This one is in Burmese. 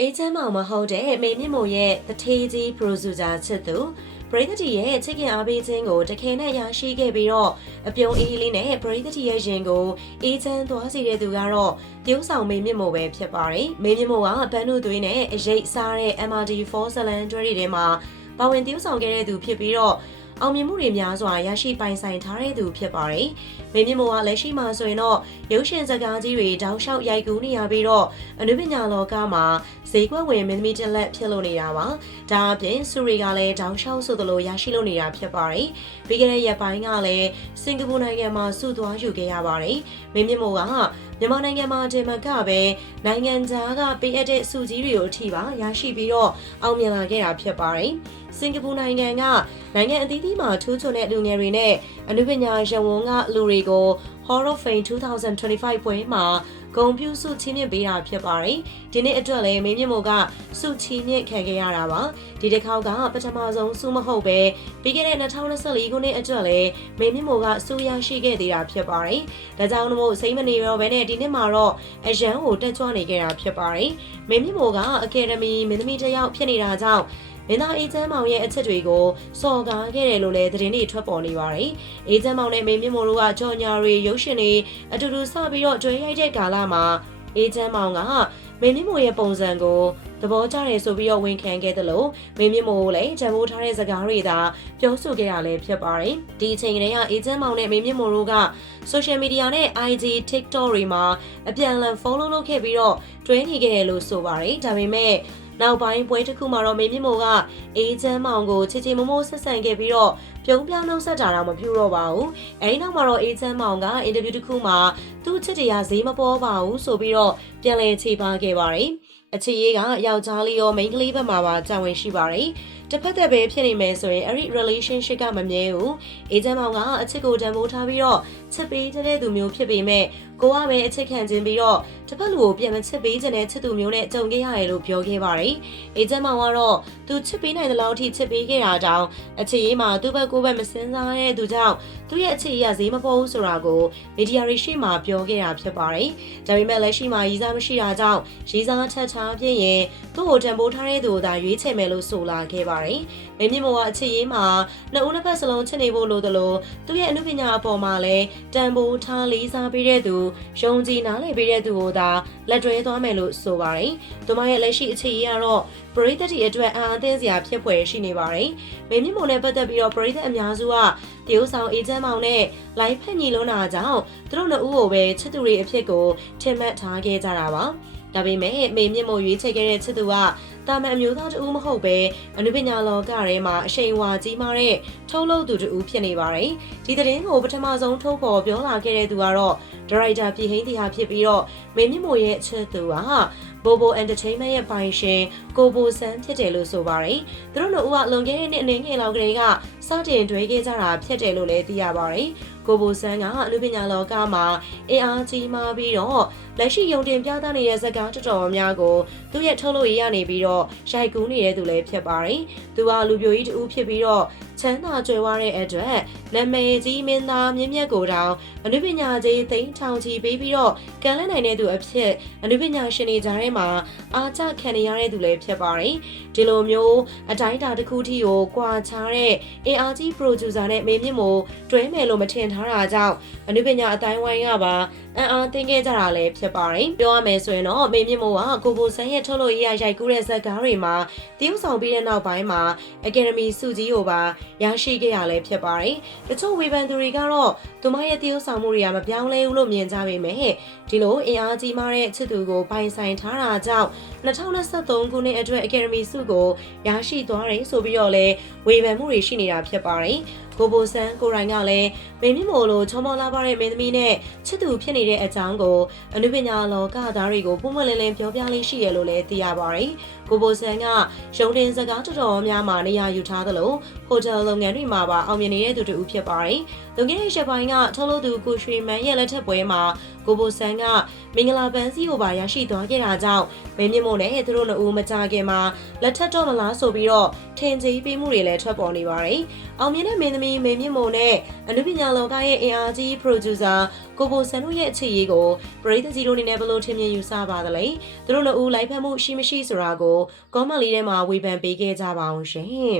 အေးချမ်းမောင်မဟုတ်တဲ့မေမြင့်မို့ရဲ့တထေးကြီး producer ချစ်သူပရိသတ်တီရဲ့ချစ်ခင်အားပေးခြင်းကိုတခဲနဲ့ရရှိခဲ့ပြီးတော့အပြုံးအေးလေးနဲ့ပရိသတ်တီရဲ့ရင်ကိုအေးချမ်းသွားစေတဲ့သူကတော့တရုတ်ဆောင်မေမြင့်မို့ပဲဖြစ်ပါတယ်မေမြင့်မို့ကဘန်းနုသွေးနဲ့အရေးစားတဲ့ MRD4 ဇလန်ကျွဲတွေထဲမှာပါဝင်တရုတ်ဆောင်ခဲ့တဲ့သူဖြစ်ပြီးတော့အောင်မြင်မှုတွေများစွာရရှိပိုင်ဆိုင်ထားတဲ့သူဖြစ်ပါတယ်။မင်းမြင့်မိုးကလက်ရှိမှာဆိုရင်တော့ရုပ်ရှင်ဇာတ်ကားကြီးတွေတောက်လျှောက်ရိုက်ကူးနေရပြီးတော့အနုပညာလောကမှာဈေးကွက်ဝင်မင်းသမီးတစ်လက်ဖြစ်လို့နေတာပါ။ဒါအပြင်စုရီကလည်းတောက်လျှောက်ဆိုသလိုရရှိလို့နေတာဖြစ်ပါတယ်။ပြီးခဲ့တဲ့ရက်ပိုင်းကလည်းစင်ကာပူနိုင်ငံမှာစုသွားယူခဲ့ရပါတယ်။မင်းမြင့်မိုးကမြန်မာနိုင်ငံမှာတင်မကပဲနိုင်ငံခြားကပေးအပ်တဲ့စုကြီးတွေကိုအထိပါရရှိပြီးတော့အောင်မြင်လာခဲ့တာဖြစ်ပါတယ်။စင်ကာပူနိုင်ငံကနိုင်ငံအသီးသီးမှာထူးချွန်တဲ့လူငယ်တွေနဲ့အနုပညာရဝန်းကလူတွေကို Hall of Fame 2025ပွဲမှာ ဂုံပြုစုချီးမြှင့်ပေးတာဖြစ်ပါတယ်။ဒီနေ့အတွက်လည်းမင်းမြင့်မို့ကစုချီးမြှင့်ခံခဲ့ရတာပါ။ဒီတစ်ခေါက်ကပထမဆုံးစုမဟုတ်ပဲပြီးခဲ့တဲ့2024ခုနှစ်အတွက်လည်းမင်းမြင့်မို့ကစုရရှိခဲ့သေးတာဖြစ်ပါတယ်။ဒါကြောင့်မို့စိတ်မနေရောပဲနဲ့ဒီနှစ်မှာတော့အရန်ကိုတက်ကြွနေခဲ့တာဖြစ်ပါတယ်။မင်းမြင့်မို့ကအကယ်ဒမီမင်းသမီးတစ်ယောက်ဖြစ်နေတာကြောင့် မင်းသားအေးချမ်းမောင်ရဲ့အချက်တွေကိုစော်ကားခဲ့တယ်လို့လည်းသတင်းတွေထွက်ပေါ်နေပါတယ်။အေးချမ်းမောင်နဲ့မင်းမြင့်မို့တို့ကကြော်ညာတွေရုပ်ရှင်တွေအတူတူစပြီးတော့ကျွဲရိုက်တဲ့ကာလမှာအေးချမ်းမောင်ကမင်းမြင့်မို့ရဲ့ပုံစံကိုသဘောကျတယ်ဆိုပြီးတော့ဝန်ခံခဲ့တယ်လို့မင်းမြင့်မို့လည်းဂျမ်မိုးထားတဲ့စကားတွေသာပြောဆိုခဲ့ရလဲဖြစ်ပါတယ်။ဒီအချိန်ကလေးကအေးချမ်းမောင်နဲ့မင်းမြင့်မို့တို့က social media နဲ့ IG TikTok တွေမှာအပြန်အလှန် follow လုပ်ခဲ့ပြီးတော့တွဲနေခဲ့တယ်လို့ဆိုပါတယ်။ဒါပေမဲ့ နောက်ပိုင်းပွဲတစ်ခုမှာတော့မေမြင့်မို့ကအေးချမ်းမောင်ကိုချစ်ချစ်မမိုးဆက်ဆံခဲ့ပြီးတော့ပြုံးပြောင်းနှုတ်ဆက်တာတော့မပြုတော့ပါဘူး။အဲဒီနောက်မှာတော့အေးချမ်းမောင်ကအင်တာဗျူးတစ်ခုမှာသူ့ချစ်တရားဈေးမပေါ်ပါဘူးဆိုပြီးတော့ပြန်လည်ခြေပါခဲ့ပါတယ်။အချစ်ရေးကယောက်ျားလေးရောမိန်းကလေးဘက်မှာပါကြံဝင်ရှိပါတယ်။တစ်ဖက်သက်ပဲဖြစ်နေမယ်ဆိုရင်အဲ့ဒီ relationship ကမမြဲဘူး။အေးချမ်းမောင်ကအချစ်ကိုတံမိုးထားပြီးတော့ချစ်ပေးတဲ့သူမျိုးဖြစ်ပေမဲ့ ကိုကပဲအချစ်ခံခြင်းပြီးတော့တစ်ဖက်လူကိုပြန်မချစ်ပေးခြင်းနဲ့ချစ်သူမျိုးနဲ့ကြုံခဲ့ရတယ်လို့ပြောခဲ့ပါတယ်။အေဂျင့်မောင်ကတော့သူချစ်ပေးနိုင်တဲ့လောက်ထိချစ်ပေးခဲ့တာတောင်အချစ်ရေးမှာသူ့ဘက်ကိုယ်ဘက်မစင်စားတဲ့သူကြောင့်သူ့ရဲ့အချစ်ရေးကဈေးမပေါ်ဘူးဆိုတာကိုမီဒီယာတွေရှေ့မှာပြောခဲ့တာဖြစ်ပါတယ်။ဒါပေမဲ့လက်ရှိမှာရည်စားမရှိတာကြောင့်ရည်စားထက်ချာပြည့်ရင်သူ့ကိုတံပိုးထားတဲ့သူကိုသာရွေးချယ်မယ်လို့ဆိုလာခဲ့ပါတယ်။မင်းမြင့်မောကအချစ်ရေးမှာနှစ်ဦးနှစ်ဖက်စလုံးချစ်နေဖို့လိုသလိုသူ့ရဲ့အမှုပညာအပေါ်မှာလည်းတံပိုးထားလေးစားပေးတဲ့သူယုံကြည်နားလည်ပေးတဲ့သူကိုသာလက်တွဲသွားမယ်လို့ဆိုပါတယ်။သူမရဲ့လက်ရှိအခြေအရကတော့ပရိသတ်တီအတွက်အာအသင်းစရာဖြစ်ဖွယ်ရှိနေပါတယ်။မင်းမြင့်မုံနဲ့ပတ်သက်ပြီးတော့ပရိသတ်အများစုကတရုတ်ဆောင်အေဂျင့်မောင်နဲ့လိုင်းဖက်ညီလုံးတာကြောင့်သူတို့နှစ်ဦးကိုပဲချစ်သူတွေအဖြစ်ကိုထင်မှတ်ထားခဲ့ကြတာပါ။ ဒါပေမဲ့မေမြင့်မို့ရွေးချယ်ခဲ့တဲ့ချစ်သူကတာမန်အမျိုးသားတူမဟုတ်ပဲအနုပညာလောကထဲမှာအရှိန်အဝါကြီးမားတဲ့ထုတ်လုပ်သူတူဖြစ်နေပါတယ်။ဒီသတင်းကိုပထမဆုံးထုတ်ဖော်ပြောလာခဲ့တဲ့သူကတော့ဒါရိုက်တာပြည်ဟိန်းတီဟာဖြစ်ပြီးတော့မေမြင့်မို့ရဲ့ချစ်သူကဘိုဘို entertainment ရဲ့ပိုင်ရှင်ကိုဘိုဆန်းဖြစ်တယ်လို့ဆိုပါတယ်။သူတို့တို့ကလွန်ခဲ့တဲ့နှစ်အနေငယ်လောက်ကလေးကစတင်တွဲခဲ့ကြတာဖြစ်တယ်လို့လည်းသိရပါတယ်။ကိုဘိုဆန်းကအလူပညာလောကမှာအင်အားကြီးမားပြီးတော့ လက်ရှိယုံတင်ပြသနေတဲ့ဇာတ်ကားတော်တော်များကိုသူ့ရဲ့ထုတ်လို့ရရနေပြီးတော့ရိုက်ကူးနေတဲ့သူလည်းဖြစ်ပါတယ်။သူကလူပြိုကြီးတူဖြစ်ပြီးတော့ချမ်းသာကြွယ်ဝတဲ့အတွက်နာမည်ကြီးမင်းသားမြင့်မြတ်ကိုတောင်အနုပညာကြီးသိန်းထောင်ချီပေးပြီးတော့ကန်လက်နိုင်တဲ့သူအဖြစ်အနုပညာရှင်တွေကြားထဲမှာအားကျခံနေရတဲ့သူလည်းဖြစ်ပါတယ်။ဒီလိုမျိုးအတိုင်းအတာတစ်ခုထိကိုကွာခြားတဲ့အင်အားကြီး producer နဲ့မေမြင့်မို့တွဲမယ်လို့မထင်ထားတာကြောင့်အနုပညာအတိုင်းဝိုင်းကပါအံ့အားသင်ခဲ့ကြတာလည်းဖြစ်ပါတယ်။ပြောရမယ်ဆိုရင်တော့မေမြင့်မို့ကကိုကိုဆန်းရဲ့ထုတ်လို့ရရိုက်ကူးတဲ့ဇာတ်ကားတွေမှာတည်ဥဆောင်ပြီးတဲ့နောက်ပိုင်းမှာ Academy စုကြီးကိုပါရရှိခဲ့ရလဲဖြစ်ပါတယ်။တချို့ဝေဖန်သူတွေကတော့သူမရဲ့တည်ဥဆောင်မှုတွေကမပြောင်းလဲဘူးလို့မြင်ကြပေမဲ့ဒီလိုအင်အားကြီးမားတဲ့ချစ်သူကိုပိုင်ဆိုင်ထားတာကြောင့်2023ခုနှစ်အတွက် Academy စုကိုရရှိသွားတယ်ဆိုပြီးတော့လဲဝေဖန်မှုတွေရှိနေတာဖြစ်ပါတယ်။ ကိုဘိုဆန်းကိုရိုင်းကလည်းမင်းမမို့လို့ချုံမောလာပါတဲ့မင်းသမီးနဲ့ချစ်သူဖြစ်နေတဲ့အကြောင်းကိုအနုပညာလောကသားတွေကိုပုံမှန်လင်းလင်းပြောပြလေးရှိရလို့လည်းသိရပါတယ်။ကိုဘိုဆန်းကရုံတင်စကားတော်တော်များများနေရာယူထားသလိုဟိုတယ်လုပ်ငန်းတွေမှာပါအောင်မြင်နေတဲ့သူတူဖြစ်ပါတယ်။လွန်ခဲ့တဲ့ရက်ပိုင်းကထုတ်လုပ်သူကိုရွှေမန်းရဲ့လက်ထက်ပွဲမှာကိုဘိုဆန်ကမင်္ဂလာပန်းစည်းကိုပါရရှိသွားခဲ့တာကြောင့်မင်းမြင့်မို့နဲ့သူတို့နှစ်ဦးမကြခင်မှာလက်ထက်တော့မလားဆိုပြီးတော့ထင်ကြီးပေးမှုတွေလည်းထွက်ပေါ်နေပါတယ်။အောင်မြင်တဲ့မင်းသမီးမင်းမြင့်မို့နဲ့အနုပညာလောကရဲ့အင်အားကြီး producer ကိုဘိုဆန်တို့ရဲ့အခြေရေးကိုပရိသတ်ကြီးတို့အနေနဲ့ဘယ်လိုထင်မြင်ယူဆပါသလဲ။သူတို့နှစ်ဦးလိုက်ဖက်မှုရှိမရှိဆိုတာကို comment လေးထဲမှာဝေဖန်ပေးခဲ့ကြပါအောင်ရှင်။